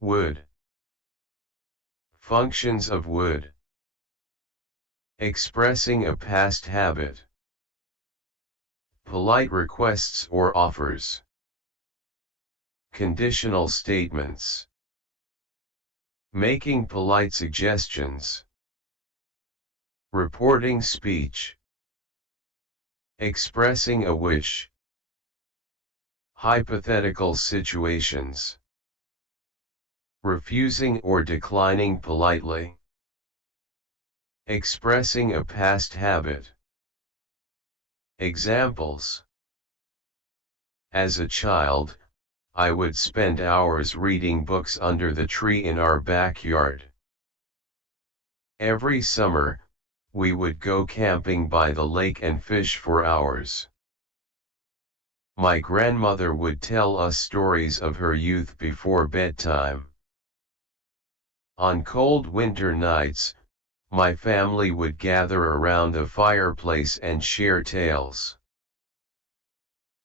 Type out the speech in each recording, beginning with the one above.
Would. Functions of would. Expressing a past habit. Polite requests or offers. Conditional statements. Making polite suggestions. Reporting speech. Expressing a wish. Hypothetical situations. Refusing or declining politely. Expressing a past habit. Examples. As a child, I would spend hours reading books under the tree in our backyard. Every summer, we would go camping by the lake and fish for hours. My grandmother would tell us stories of her youth before bedtime. On cold winter nights, my family would gather around the fireplace and share tales.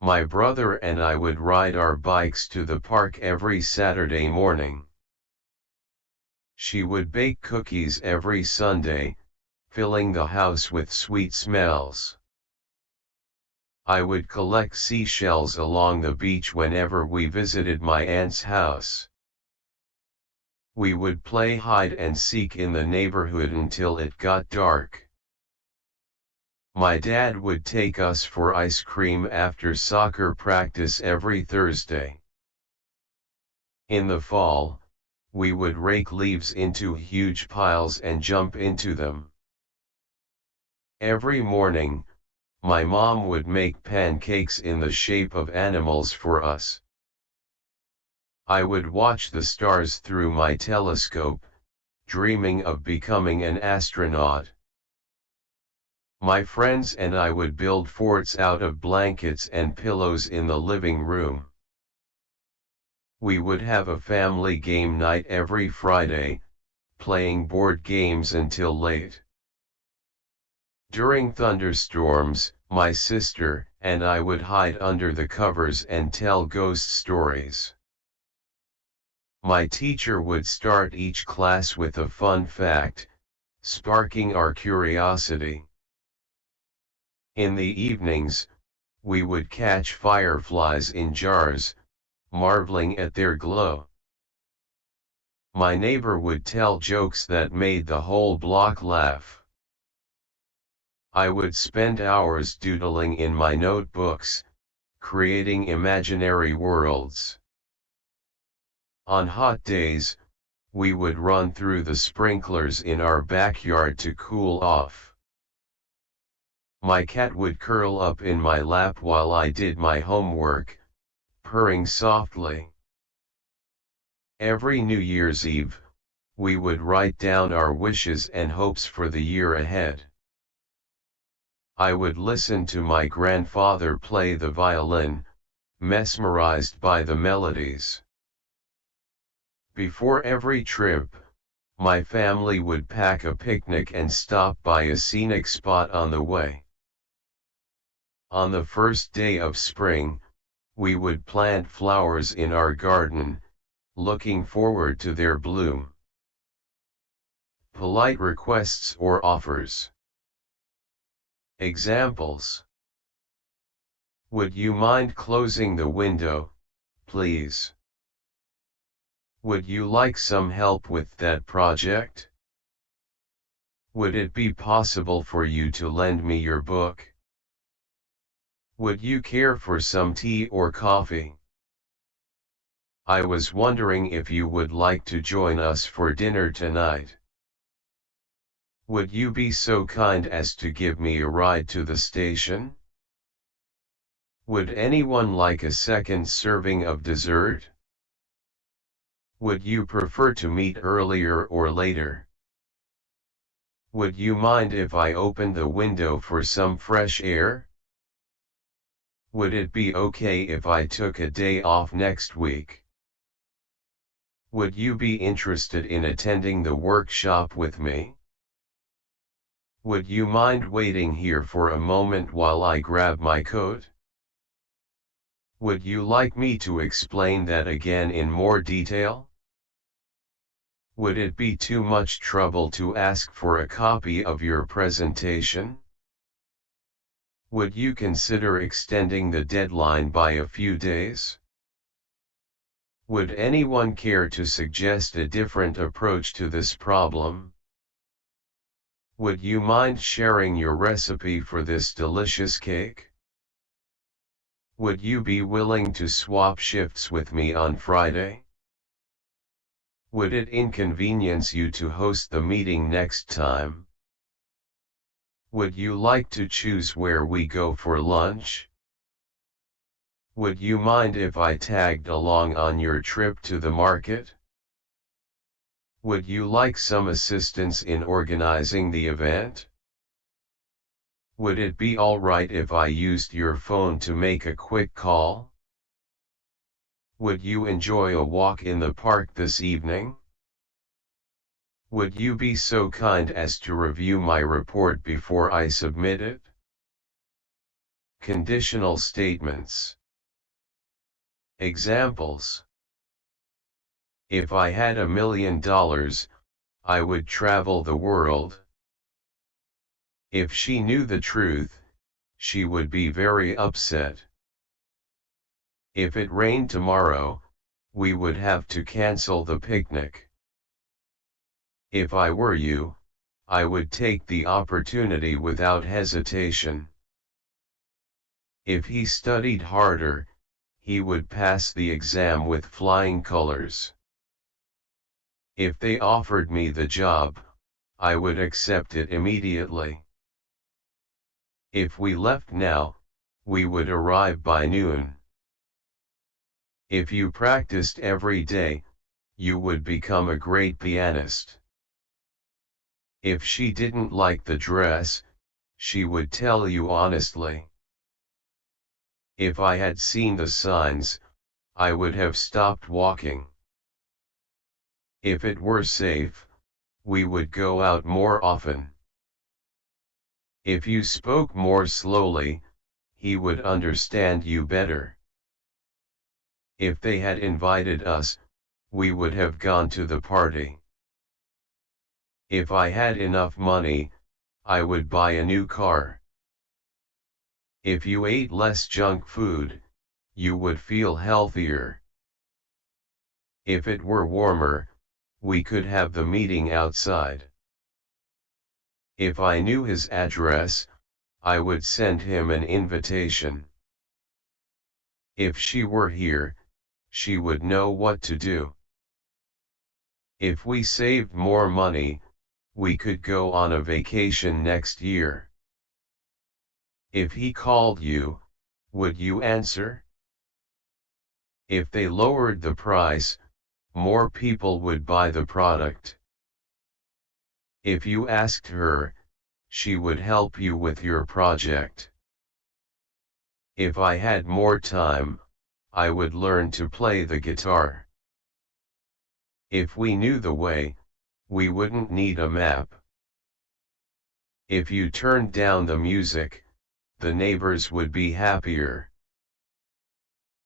My brother and I would ride our bikes to the park every Saturday morning. She would bake cookies every Sunday, filling the house with sweet smells. I would collect seashells along the beach whenever we visited my aunt's house. We would play hide and seek in the neighborhood until it got dark. My dad would take us for ice cream after soccer practice every Thursday. In the fall, we would rake leaves into huge piles and jump into them. Every morning, my mom would make pancakes in the shape of animals for us. I would watch the stars through my telescope, dreaming of becoming an astronaut. My friends and I would build forts out of blankets and pillows in the living room. We would have a family game night every Friday, playing board games until late. During thunderstorms, my sister and I would hide under the covers and tell ghost stories. My teacher would start each class with a fun fact, sparking our curiosity. In the evenings, we would catch fireflies in jars, marveling at their glow. My neighbor would tell jokes that made the whole block laugh. I would spend hours doodling in my notebooks, creating imaginary worlds. On hot days, we would run through the sprinklers in our backyard to cool off. My cat would curl up in my lap while I did my homework, purring softly. Every New Year's Eve, we would write down our wishes and hopes for the year ahead. I would listen to my grandfather play the violin, mesmerized by the melodies. Before every trip, my family would pack a picnic and stop by a scenic spot on the way. On the first day of spring, we would plant flowers in our garden, looking forward to their bloom. Polite requests or offers. Examples. Would you mind closing the window, please? Would you like some help with that project? Would it be possible for you to lend me your book? Would you care for some tea or coffee? I was wondering if you would like to join us for dinner tonight. Would you be so kind as to give me a ride to the station? Would anyone like a second serving of dessert? Would you prefer to meet earlier or later? Would you mind if I opened the window for some fresh air? Would it be okay if I took a day off next week? Would you be interested in attending the workshop with me? Would you mind waiting here for a moment while I grab my coat? Would you like me to explain that again in more detail? Would it be too much trouble to ask for a copy of your presentation? Would you consider extending the deadline by a few days? Would anyone care to suggest a different approach to this problem? Would you mind sharing your recipe for this delicious cake? Would you be willing to swap shifts with me on Friday? Would it inconvenience you to host the meeting next time? Would you like to choose where we go for lunch? Would you mind if I tagged along on your trip to the market? Would you like some assistance in organizing the event? Would it be alright if I used your phone to make a quick call? Would you enjoy a walk in the park this evening? Would you be so kind as to review my report before I submit it? Conditional statements. Examples. If I had $1 million, I would travel the world. If she knew the truth, she would be very upset. If it rained tomorrow, we would have to cancel the picnic. If I were you, I would take the opportunity without hesitation. If he studied harder, he would pass the exam with flying colors. If they offered me the job, I would accept it immediately. If we left now, we would arrive by noon. If you practiced every day, you would become a great pianist. If she didn't like the dress, she would tell you honestly. If I had seen the signs, I would have stopped walking. If it were safe, we would go out more often. If you spoke more slowly, he would understand you better. If they had invited us, we would have gone to the party. If I had enough money, I would buy a new car. If you ate less junk food, you would feel healthier. If it were warmer, we could have the meeting outside. If I knew his address, I would send him an invitation. If she were here, she would know what to do. If we saved more money, we could go on a vacation next year. If he called you, would you answer? If they lowered the price, more people would buy the product. If you asked her, she would help you with your project. If I had more time, I would learn to play the guitar. If we knew the way, we wouldn't need a map. If you turned down the music, the neighbors would be happier.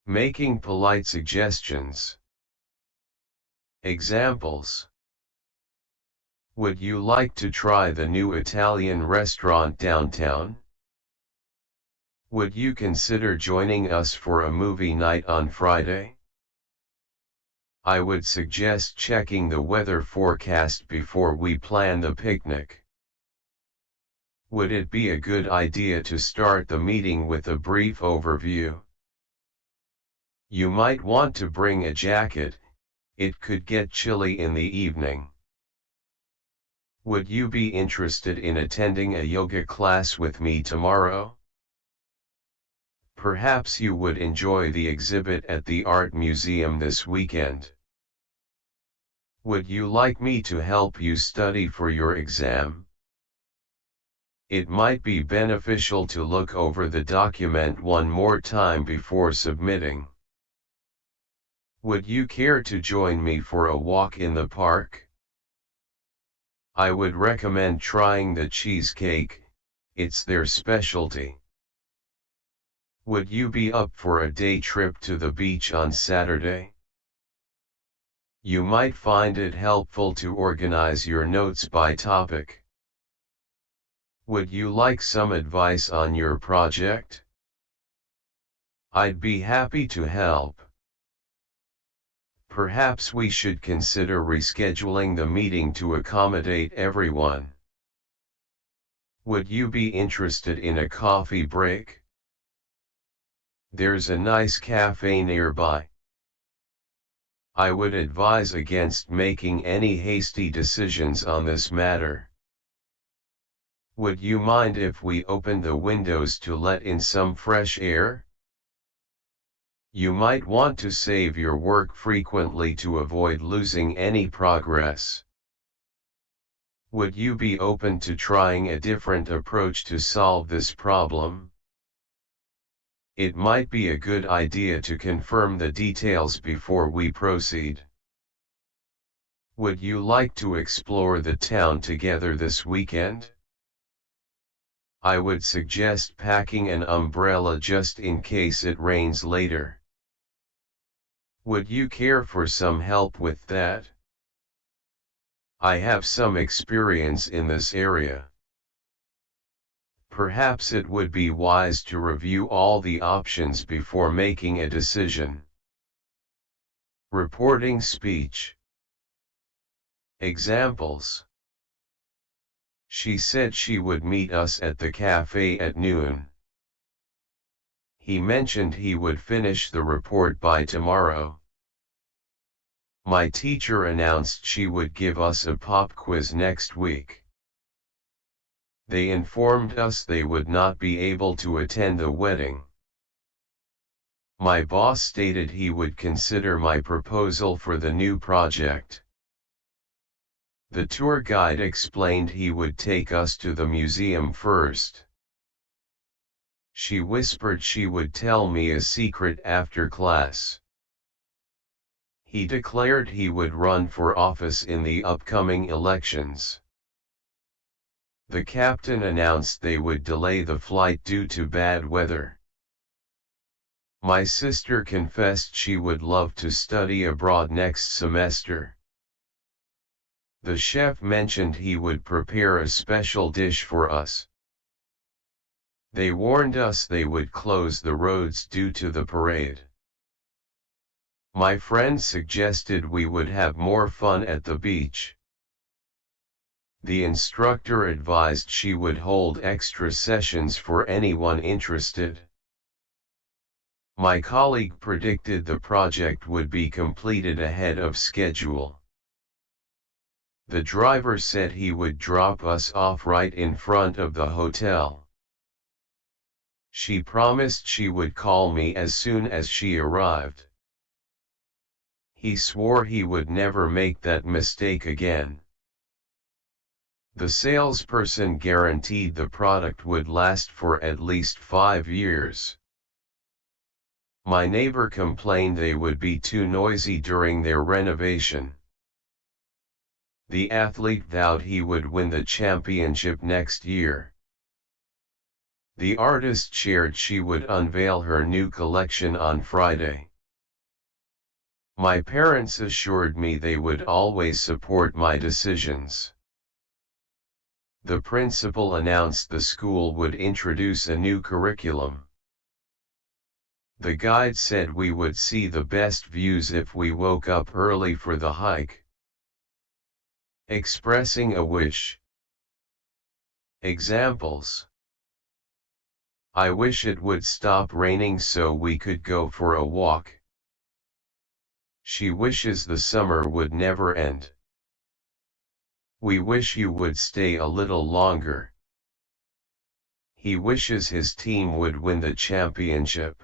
Making polite suggestions. Examples. Would you like to try the new Italian restaurant downtown? Would you consider joining us for a movie night on Friday? I would suggest checking the weather forecast before we plan the picnic. Would it be a good idea to start the meeting with a brief overview? You might want to bring a jacket, it could get chilly in the evening. Would you be interested in attending a yoga class with me tomorrow? Perhaps you would enjoy the exhibit at the art museum this weekend. Would you like me to help you study for your exam? It might be beneficial to look over the document one more time before submitting. Would you care to join me for a walk in the park? I would recommend trying the cheesecake, it's their specialty. Would you be up for a day trip to the beach on Saturday? You might find it helpful to organize your notes by topic. Would you like some advice on your project? I'd be happy to help. Perhaps we should consider rescheduling the meeting to accommodate everyone. Would you be interested in a coffee break? There's a nice cafe nearby. I would advise against making any hasty decisions on this matter. Would you mind if we opened the windows to let in some fresh air? You might want to save your work frequently to avoid losing any progress. Would you be open to trying a different approach to solve this problem? It might be a good idea to confirm the details before we proceed. Would you like to explore the town together this weekend? I would suggest packing an umbrella just in case it rains later. Would you care for some help with that? I have some experience in this area. Perhaps it would be wise to review all the options before making a decision. Reporting speech. Examples. She said she would meet us at the cafe at noon. He mentioned he would finish the report by tomorrow. My teacher announced she would give us a pop quiz next week. They informed us they would not be able to attend the wedding. My boss stated he would consider my proposal for the new project. The tour guide explained he would take us to the museum first. She whispered she would tell me a secret after class. He declared he would run for office in the upcoming elections. The captain announced they would delay the flight due to bad weather. My sister confessed she would love to study abroad next semester. The chef mentioned he would prepare a special dish for us. They warned us they would close the roads due to the parade. My friend suggested we would have more fun at the beach. The instructor advised she would hold extra sessions for anyone interested. My colleague predicted the project would be completed ahead of schedule. The driver said he would drop us off right in front of the hotel. She promised she would call me as soon as she arrived. He swore he would never make that mistake again. The salesperson guaranteed the product would last for at least 5 years. My neighbor complained they would be too noisy during their renovation. The athlete vowed he would win the championship next year. The artist shared she would unveil her new collection on Friday. My parents assured me they would always support my decisions. The principal announced the school would introduce a new curriculum. The guide said we would see the best views if we woke up early for the hike. Expressing a wish. Examples. I wish it would stop raining so we could go for a walk. She wishes the summer would never end. We wish you would stay a little longer. He wishes his team would win the championship.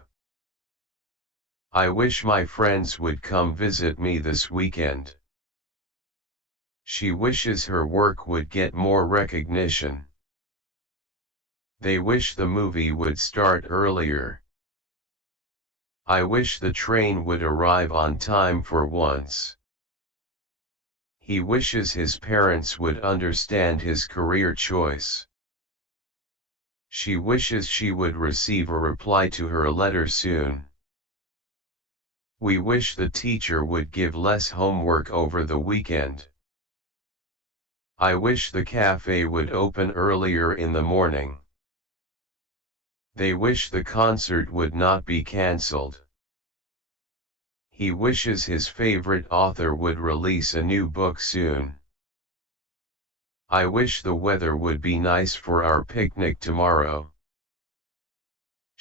I wish my friends would come visit me this weekend. She wishes her work would get more recognition. They wish the movie would start earlier. I wish the train would arrive on time for once. He wishes his parents would understand his career choice. She wishes she would receive a reply to her letter soon. We wish the teacher would give less homework over the weekend. I wish the cafe would open earlier in the morning. They wish the concert would not be cancelled. He wishes his favorite author would release a new book soon. I wish the weather would be nice for our picnic tomorrow.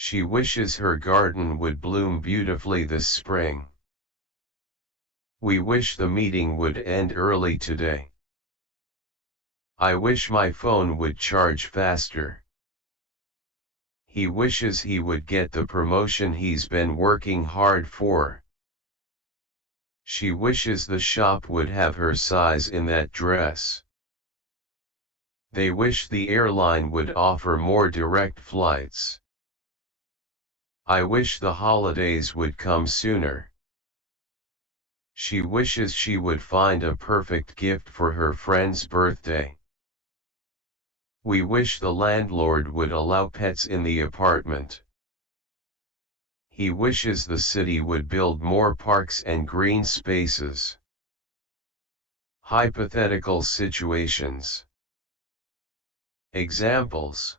She wishes her garden would bloom beautifully this spring. We wish the meeting would end early today. I wish my phone would charge faster. He wishes he would get the promotion he's been working hard for. She wishes the shop would have her size in that dress. They wish the airline would offer more direct flights. I wish the holidays would come sooner. She wishes she would find a perfect gift for her friend's birthday. We wish the landlord would allow pets in the apartment. He wishes the city would build more parks and green spaces. Hypothetical situations. Examples.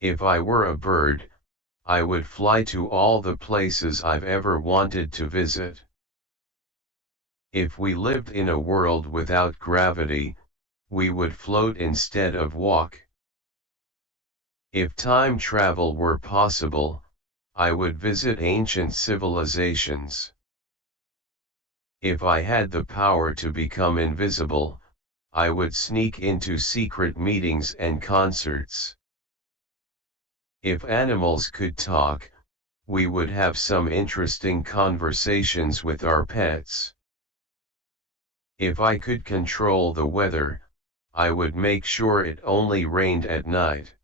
If I were a bird, I would fly to all the places I've ever wanted to visit. If we lived in a world without gravity, we would float instead of walk. If time travel were possible, I would visit ancient civilizations. If I had the power to become invisible, I would sneak into secret meetings and concerts. If animals could talk, we would have some interesting conversations with our pets. If I could control the weather, I would make sure it only rained at night.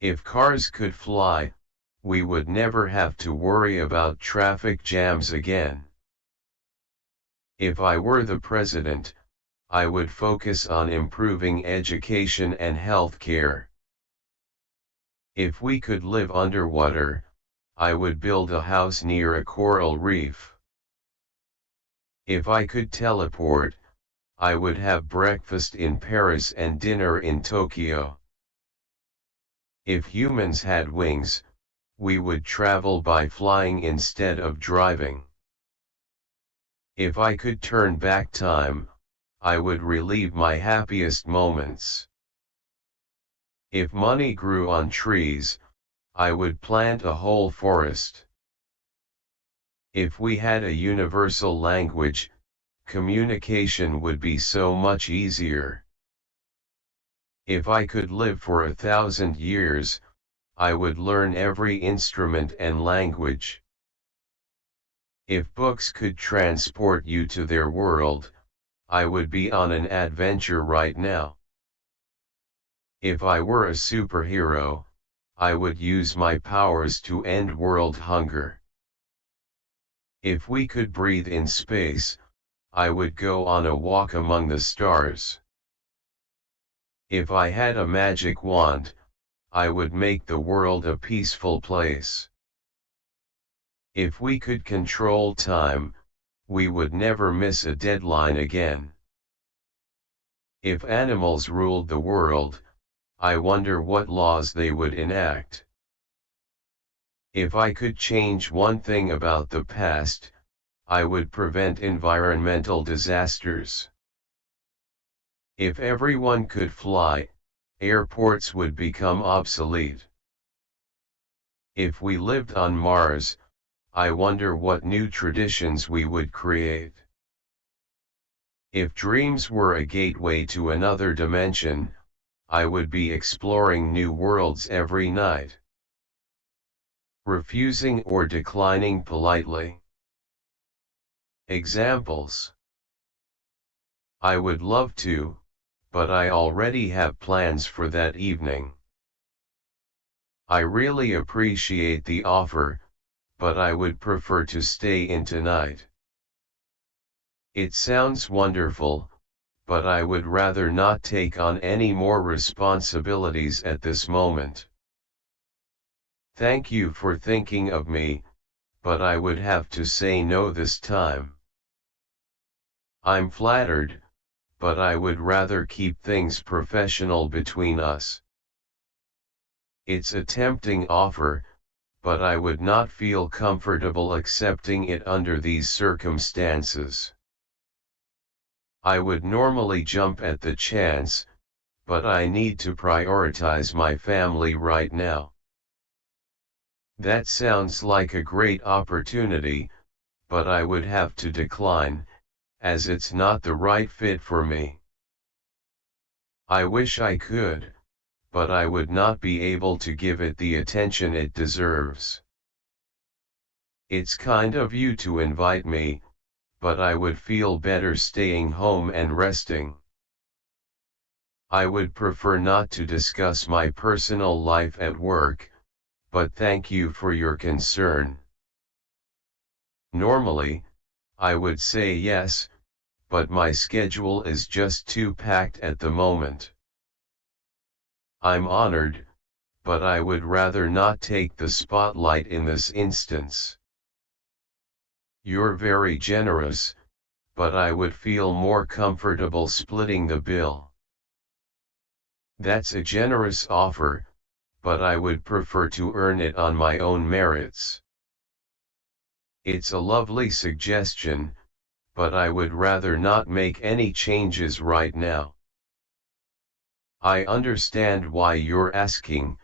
If cars could fly, we would never have to worry about traffic jams again. If I were the president, I would focus on improving education and health care. If we could live underwater, I would build a house near a coral reef. If I could teleport, I would have breakfast in Paris and dinner in Tokyo. If humans had wings, we would travel by flying instead of driving. If I could turn back time, I would relive my happiest moments. If money grew on trees, I would plant a whole forest. If we had a universal language, communication would be so much easier. If I could live for 1,000 years, I would learn every instrument and language. If books could transport you to their world, I would be on an adventure right now. If I were a superhero, I would use my powers to end world hunger. If we could breathe in space, I would go on a walk among the stars. If I had a magic wand, I would make the world a peaceful place. If we could control time, we would never miss a deadline again. If animals ruled the world, I wonder what laws they would enact. If I could change one thing about the past, I would prevent environmental disasters. If everyone could fly, airports would become obsolete. If we lived on Mars, I wonder what new traditions we would create. If dreams were a gateway to another dimension, I would be exploring new worlds every night. Refusing or declining politely. Examples. I would love to, but I already have plans for that evening. I really appreciate the offer, but I would prefer to stay in tonight. It sounds wonderful, but I would rather not take on any more responsibilities at this moment. Thank you for thinking of me, but I would have to say no this time. I'm flattered, but I would rather keep things professional between us. It's a tempting offer, but I would not feel comfortable accepting it under these circumstances. I would normally jump at the chance, but I need to prioritize my family right now. That sounds like a great opportunity, but I would have to decline, as it's not the right fit for me. I wish I could, but I would not be able to give it the attention it deserves. It's kind of you to invite me, but I would feel better staying home and resting. I would prefer not to discuss my personal life at work, but thank you for your concern. Normally, I would say yes, but my schedule is just too packed at the moment. I'm honored, but I would rather not take the spotlight in this instance. You're very generous, but I would feel more comfortable splitting the bill. That's a generous offer, but I would prefer to earn it on my own merits. It's a lovely suggestion, but I would rather not make any changes right now. I understand why you're asking,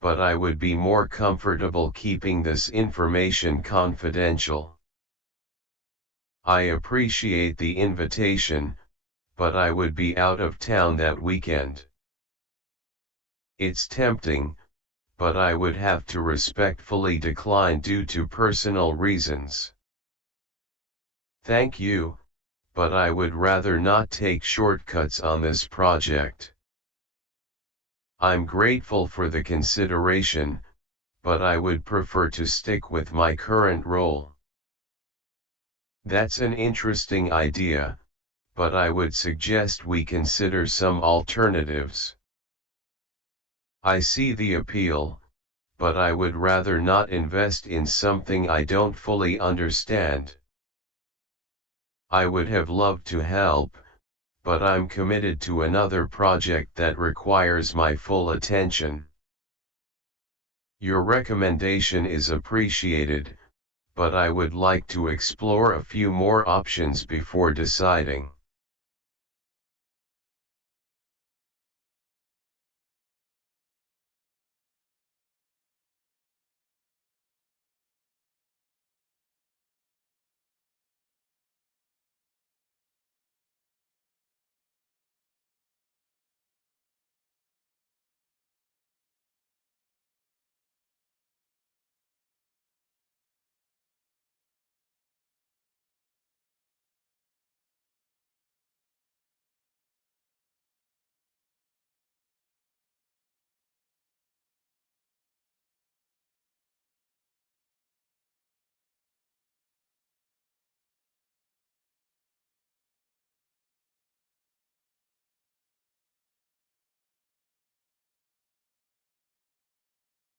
but I would be more comfortable keeping this information confidential. I appreciate the invitation, but I would be out of town that weekend. It's tempting, but I would have to respectfully decline due to personal reasons. Thank you, but I would rather not take shortcuts on this project. I'm grateful for the consideration, but I would prefer to stick with my current role. That's an interesting idea, but I would suggest we consider some alternatives. I see the appeal, but I would rather not invest in something I don't fully understand. I would have loved to help, but I'm committed to another project that requires my full attention. Your recommendation is appreciated, but I would like to explore a few more options before deciding.